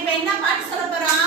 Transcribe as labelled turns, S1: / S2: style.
S1: இப்ப என்ன பாட்டு சொல்ல போறோம்?